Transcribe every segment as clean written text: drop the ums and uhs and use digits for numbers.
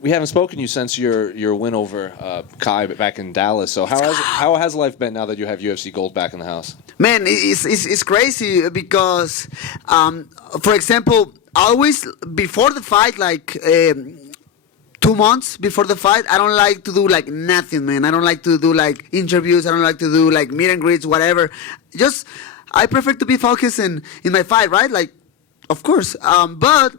We haven't spoken to you since your win over Kai back in Dallas. So how has life been now that you have UFC Gold back in the house? Man, it's crazy because, for example, always before the fight, like 2 months before the fight, I don't like to do like nothing, man. I don't like to do like interviews. I don't like to do like meet and greets, whatever. Just I prefer to be focused in my fight, right? Like, of course, but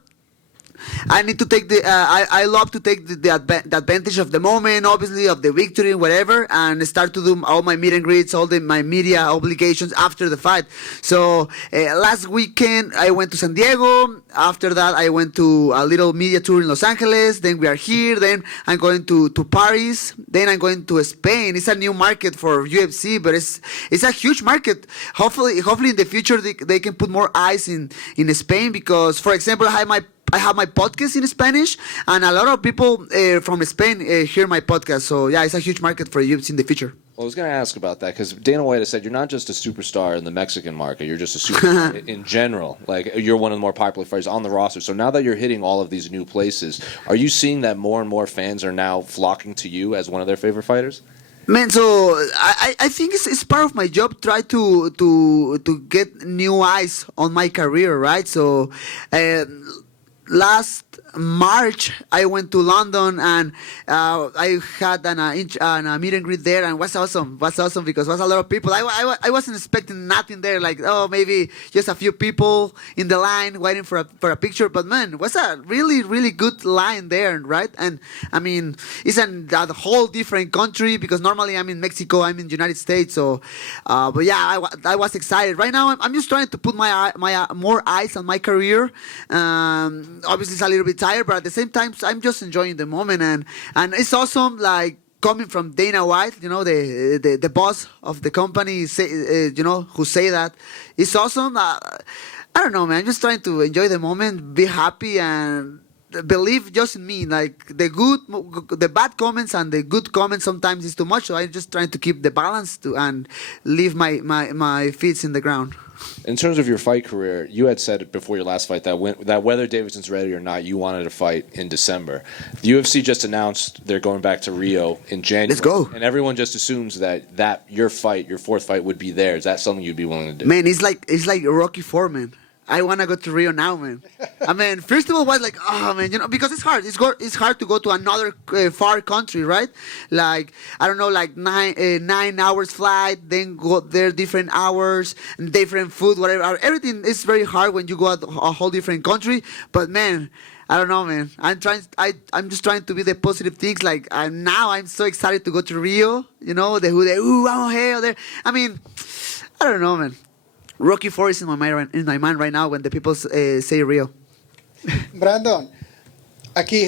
I need to take I love to take the advantage of the moment, obviously, of the victory, whatever, and start to do all my meet and greets, my media obligations after the fight. So last weekend I went to San Diego. After that I went to a little media tour in Los Angeles. Then we are here. Then I'm going to Paris. Then I'm going to Spain. It's a new market for UFC, but it's a huge market. Hopefully in the future they can put more eyes in Spain, because, for example, I have my podcast in Spanish, and a lot of people from Spain hear my podcast. So, yeah, it's a huge market for UFC in the future. Well, I was going to ask about that because Dana White has said you're not just a superstar in the Mexican market. You're just a superstar in general. Like, you're one of the more popular fighters on the roster. So now that you're hitting all of these new places, are you seeing that more and more fans are now flocking to you as one of their favorite fighters? Man, so I think it's part of my job, try to get new eyes on my career, right? So last March I went to London, and I had a meet and greet there, and it was awesome because it was a lot of people. I wasn't expecting nothing there, like, oh, maybe just a few people in the line waiting for a picture, but man, it was a really, really good line there, right? And I mean, it's a whole different country, because normally I'm in Mexico, I'm in the United States, so but yeah, I was excited. Right now I'm just trying to put my more eyes on my career. Obviously it's a little bit tired, but at the same time I'm just enjoying the moment, and it's awesome, like, coming from Dana White, the boss of the company, who say that. It's awesome. I don't know, man, I'm just trying to enjoy the moment, be happy, and believe just in me. Like, the bad comments and the good comments sometimes is too much, so I'm just trying to keep the balance and leave my feet in the ground. In terms of your fight career, you had said it before your last fight that whether Deivison's ready or not, you wanted to fight in December. The UFC just announced they're going back to Rio in January. Let's go. And everyone just assumes that your fourth fight would be there. Is that something you'd be willing to do? Man, it's like Rocky IV, man. I want to go to Rio now, man. I mean, first of all, was like, oh, man, because it's hard. It's hard to go to another far country, right? Like, I don't know, like 9 hours flight, then go there different hours, and different food, whatever. Everything is very hard when you go to a whole different country. But, man, I don't know, man. I'm just trying to be the positive things. Like, now I'm so excited to go to Rio. I'm there. I mean, I don't know, man. Rocky IV is in my mind right now when the people say Rio. Brandon, aquí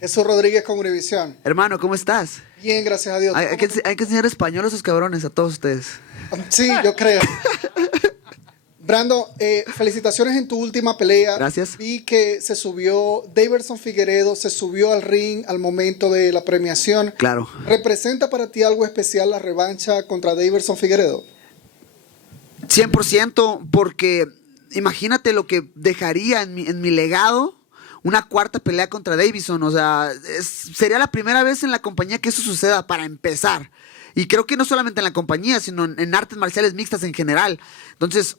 Jesús Rodríguez con Univision. Hermano, ¿cómo estás? Bien, gracias a Dios. Hay que enseñar español a esos cabrones, a todos ustedes. Sí, yo creo. Brandon, felicitaciones en tu última pelea. Gracias. Vi que Deivison Figueiredo se subió al ring al momento de la premiación. Claro. ¿Representa para ti algo especial la revancha contra Deivison Figueiredo? 100%, porque imagínate lo que dejaría en mi legado una cuarta pelea contra Deivison. O sea, sería la primera vez en la compañía que eso suceda, para empezar. Y creo que no solamente en la compañía, sino en artes marciales mixtas en general. Entonces,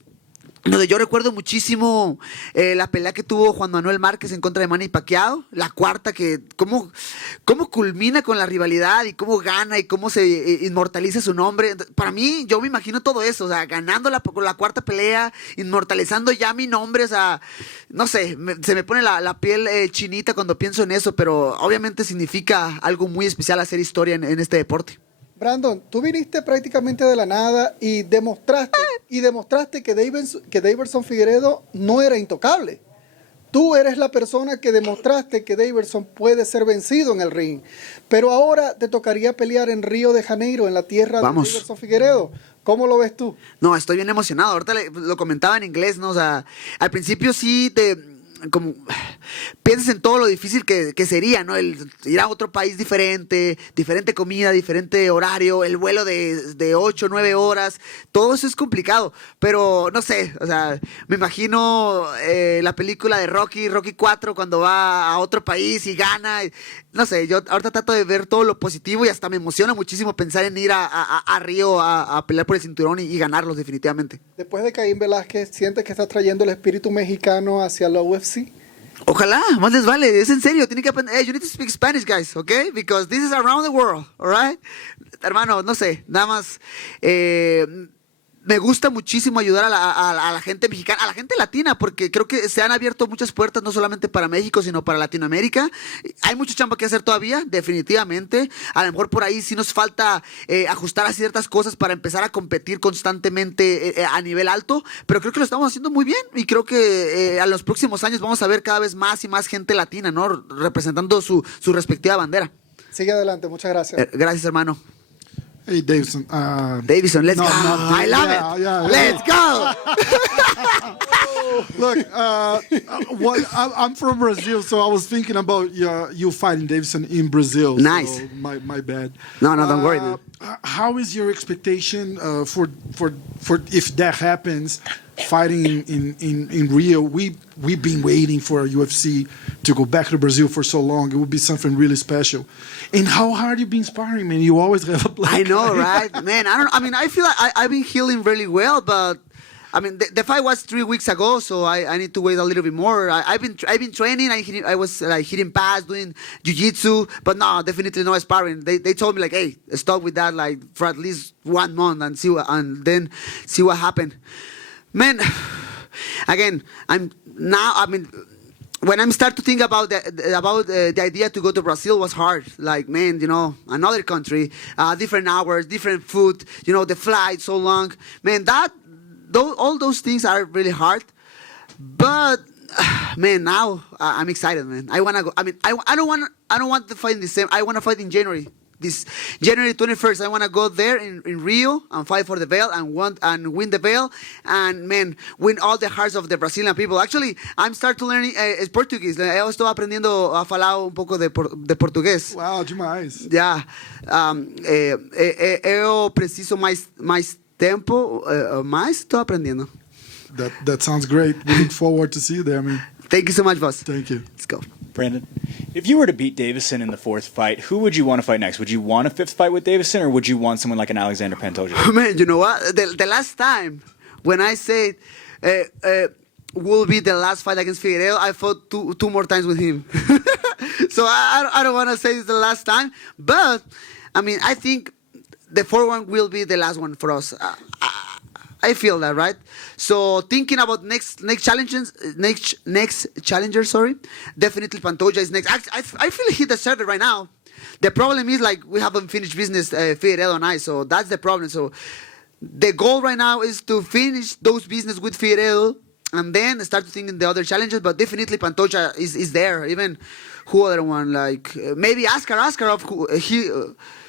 yo recuerdo muchísimo la pelea que tuvo Juan Manuel Márquez en contra de Manny Pacquiao, la cuarta, que cómo culmina con la rivalidad y cómo gana y cómo se inmortaliza su nombre. Para mí, yo me imagino todo eso, o sea, ganando la cuarta pelea, inmortalizando ya mi nombre, o sea, no sé, se me pone la piel chinita cuando pienso en eso, pero obviamente significa algo muy especial hacer historia en este deporte. Brandon, tú viniste prácticamente de la nada y demostraste que Deivison Figueiredo no era intocable. Tú eres la persona que demostraste que Deivison puede ser vencido en el ring. Pero ahora te tocaría pelear en Río de Janeiro, en la tierra de Deivison Figueiredo. ¿Cómo lo ves tú? No, estoy bien emocionado. Ahorita lo comentaba en inglés, ¿no? O sea, al principio sí como piensas en todo lo difícil que sería, ¿no? El ir a otro país diferente comida, diferente horario, el vuelo de 8, 9 horas, todo eso es complicado, pero no sé, o sea, me imagino la película de Rocky 4, cuando va a otro país y gana, no sé, yo ahorita trato de ver todo lo positivo y hasta me emociona muchísimo pensar en ir a Río a pelear por el cinturón y ganarlos definitivamente. Después de Caín Velázquez, ¿sientes que estás trayendo el espíritu mexicano hacia la UFC? Ojalá, más les vale, es en serio, tienen que aprender. Hey, you need to speak Spanish, guys, okay? Because this is around the world, all right? Hermano, no sé, nada más. Me gusta muchísimo ayudar a la gente mexicana, a la gente latina, porque creo que se han abierto muchas puertas, no solamente para México, sino para Latinoamérica. Hay mucha chamba que hacer todavía, definitivamente. A lo mejor por ahí sí nos falta ajustar a ciertas cosas para empezar a competir constantemente a nivel alto, pero creo que lo estamos haciendo muy bien y creo que a los próximos años vamos a ver cada vez más y más gente latina, ¿no? Representando su respectiva bandera. Sigue adelante, muchas gracias. Gracias, hermano. Hey, Deivison. Davison, let's no, go. no, I love yeah, it. yeah, Let's go. Look, I'm from Brazil, so I was thinking about you fighting Deivison in Brazil. Nice. So my bad. No, don't worry, man. How is your expectation for if that happens, fighting in Rio? We've been waiting for UFC to go back to Brazil for so long. It would be something really special. And how hard you been sparring, man? You always have a black I know, eye. right? Man, I feel like I've been healing really well, but I mean, the fight was 3 weeks ago, so I need to wait a little bit more. I've been training. I was like hitting pads, doing jiu-jitsu, but no, definitely no sparring. They told me like, hey, stop with that like for at least 1 month and then see what happened. Man, again, when I start to think about the idea to go to Brazil was hard. Like, man, you know, another country, different hours, different food, you know, the flight so long. Man, all those things are really hard. But man, now I'm excited, man. I wanna go. I mean, I don't want to fight in December. I want to fight in January. This January 21st, I want to go there in Rio and fight for the belt and win the belt and, man, win all the hearts of the Brazilian people. Actually, I'm starting to learn Portuguese. Eu estou aprendendo a falar um pouco de português. Wow, demais. Yeah. Eu preciso mais tempo, mas estou aprendendo. That sounds great. We look forward to see you there, man. Thank you so much, boss. Thank you. Let's go. Brandon, if you were to beat Deivison in the 4th fight, who would you want to fight next? Would you want a 5th fight with Deivison, or would you want someone like an Alexander Pantoja? Man, you know what? The last time when I said will be the last fight against Figueiredo, I fought two more times with him. So I don't want to say it's the last time, but I mean, I think the 4th one will be the last one for us. I feel that, right? So thinking about next challengers, sorry, definitely Pantoja is next. I feel he deserves it right now. The problem is like we haven't finished business, Figueiredo and I, so that's the problem. So the goal right now is to finish those business with Figueiredo and then start to think in the other challenges. But definitely Pantoja is there. Even who other one, like maybe Askarov, who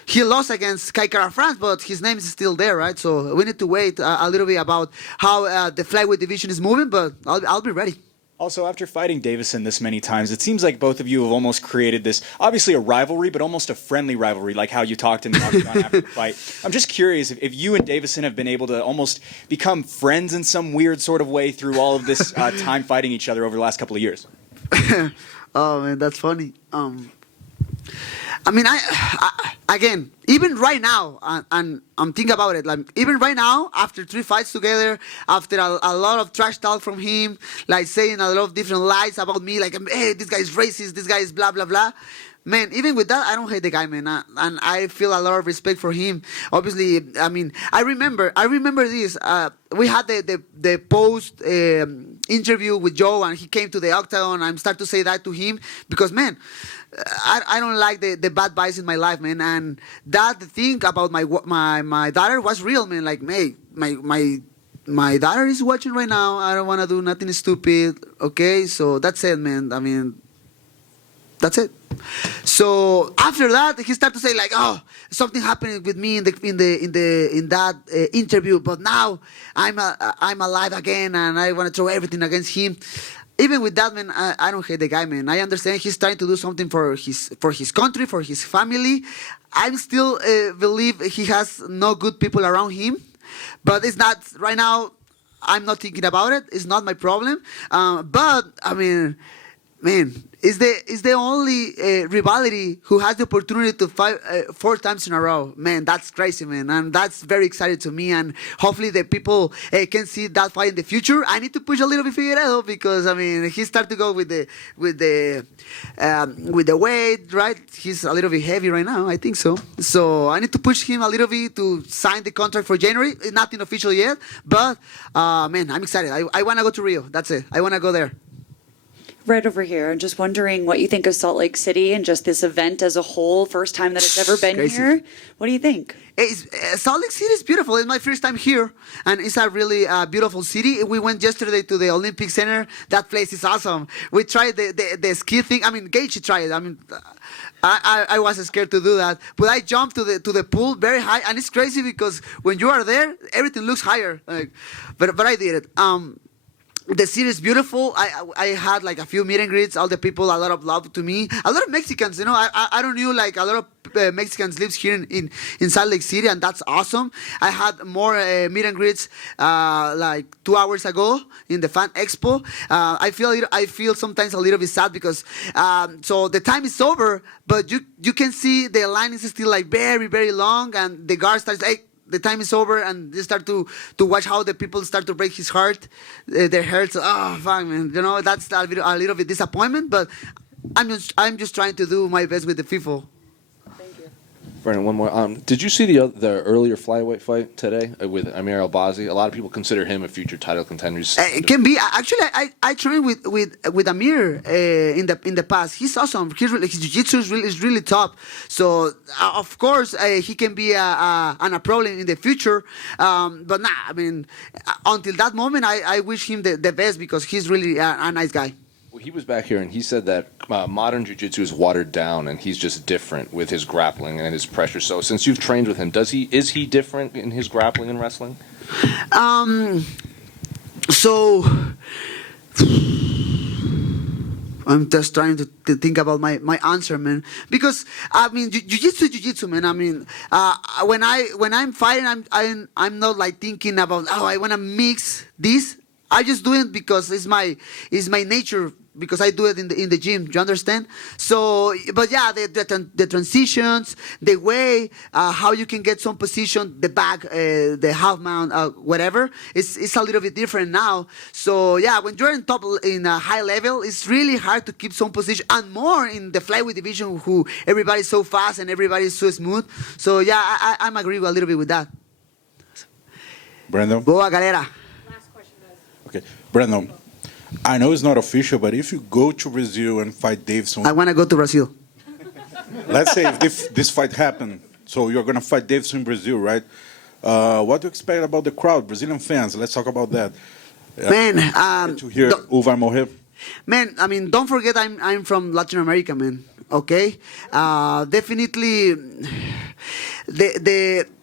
he lost against Kai Kara-France, but his name is still there, right? So we need to wait a little bit about how the flyweight division is moving, but I'll be ready. Also, after fighting Deivison this many times, it seems like both of you have almost created this, obviously a rivalry, but almost a friendly rivalry, like how you talked in the octagon after the fight. I'm just curious if you and Deivison have been able to almost become friends in some weird sort of way through all of this time fighting each other over the last couple of years. Oh, man, that's funny. I mean, I again, even right now, and I'm thinking about it, like even right now, after 3 fights together, after a lot of trash talk from him, like saying a lot of different lies about me, like, hey, this guy is racist, this guy is blah, blah, blah. Man, even with that, I don't hate the guy, man, and I feel a lot of respect for him. Obviously, I mean, I remember this. We had the post interview with Joe, and he came to the octagon. I'm starting to say that to him because, man, I don't like the bad vibes in my life, man. And that thing about my daughter was real, man. Like, hey, my daughter is watching right now. I don't want to do nothing stupid. Okay, so that's it, man. I mean, that's it. So after that, he started to say like, "Oh, something happened with me in that interview, but now I'm alive again, and I want to throw everything against him." even with that, man, I don't hate the guy, man. I understand he's trying to do something for his country, for his family. I still believe he has no good people around him, but it's not right now. I'm not thinking about it. It's not my problem. But I mean, man, is the only rivalry who has the opportunity to fight 4 times in a row. Man, that's crazy, man, and that's very exciting to me. And hopefully the people can see that fight in the future. I need to push a little bit Figueiredo because I mean he started to go with the weight, right? He's a little bit heavy right now. I think so. So I need to push him a little bit to sign the contract for January. It's nothing official yet, but man, I'm excited. I want to go to Rio. That's it. I want to go there. Right over here. I'm just wondering what you think of Salt Lake City and just this event as a whole. First time that it's ever been Crazy. here. What do you think? Salt Lake City is beautiful. It's my first time here, and it's a really beautiful city. We went yesterday to the Olympic Center. That place is awesome. We tried the ski thing. I mean, Gage tried it. I mean, I was scared to do that, but I jumped to the pool very high, and it's crazy because when you are there, everything looks higher. Like, but I did it. The city is beautiful. I had like a few meet and greets. All the people, a lot of love to me. A lot of Mexicans, you know. I don't know, like a lot of Mexicans lives here in Salt Lake City, and that's awesome. I had more meet and greets like 2 hours ago in the Fan Expo. I feel sometimes a little bit sad because so the time is over, but you can see the line is still like very, very long, and the guard starts like, the time is over, and they start to watch how the people start to break his heart, their hearts. Oh, fuck, man! You know, that's a little bit disappointment, but I'm just trying to do my best with the people. Brandon, one more. Did you see the earlier flyweight fight today with Amir Albazi? A lot of people consider him a future title contender. It can be. Actually, I trained with Amir in the past. He's awesome. His jiu-jitsu is really top. So of course he can be a problem in the future. But nah, I mean, until that moment, I wish him the best because he's really a nice guy. Well, he was back here and he said that modern jiu-jitsu is watered down and he's just different with his grappling and his pressure. So since you've trained with him, is he different in his grappling and wrestling? So I'm just trying to think about my answer, man. Because I mean, jiu-jitsu, man. I mean, when I'm fighting, I'm not like thinking about I want to mix this. I just do it because it's my nature. Because I do it in the gym, you understand? So, but yeah, the transitions, the way how you can get some position, the back, the half mount, whatever, it's a little bit different now. So yeah, when you're in a high level, it's really hard to keep some position, and more in the flyweight division, who everybody's so fast and everybody's so smooth. So yeah, I'm agree a little bit with that. Brandon. Boa galera. Okay, Brandon. I know it's not official, but if you go to Brazil and fight Deivison, I want to go to Brazil. let's say if this fight happened, so you're going to fight Deivison in Brazil, right? What do you expect about the crowd, Brazilian fans? Let's talk about that. Man, to hear Uvar morrer. Man, I mean, don't forget I'm from Latin America, man. Okay, definitely.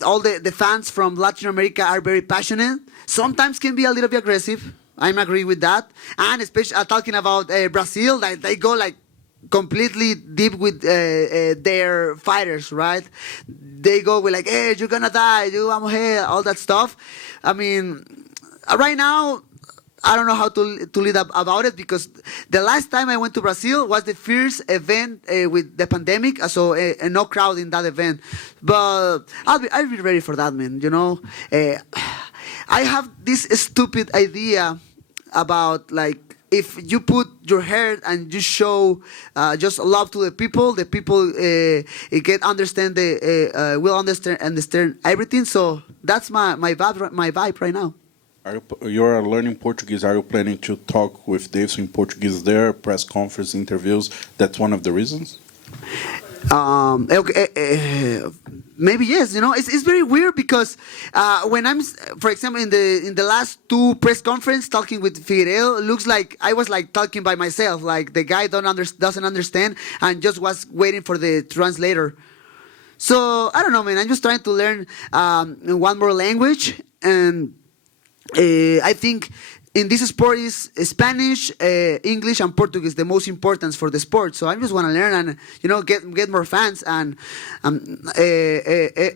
All the fans from Latin America are very passionate. Sometimes can be a little bit aggressive. I'm agree with that. And especially talking about Brazil, like they go like completely deep with their fighters, right? They go with like, hey, you're gonna die, you vamos here, all that stuff. I mean, right now, I don't know how to lead up about it because the last time I went to Brazil was the first event with the pandemic, so no crowd in that event. But I'll be ready for that, man. You know, I have this stupid idea about like if you put your head and you show just love to the people get understand will understand everything. So that's my vibe right now. You're learning Portuguese. Are you planning to talk with Deivison in Portuguese there, press conference, interviews? That's one of the reasons? Maybe yes. You know, it's very weird because when I'm, for example, in the last 2 press conference talking with Figueiredo, it looks like I was like talking by myself. Like the guy doesn't understand and just was waiting for the translator. So I don't know, man. I'm just trying to learn one more language, and I think in this sport is Spanish, English, and Portuguese the most important for the sport. So I just want to learn and get more fans. And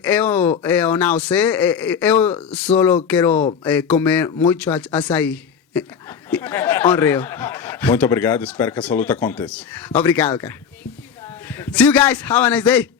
eu não sei, eu solo quero comer muito açaí. On Rio. Muito obrigado, espero que essa luta aconteça. Obrigado, cara. See you guys. Have a nice day.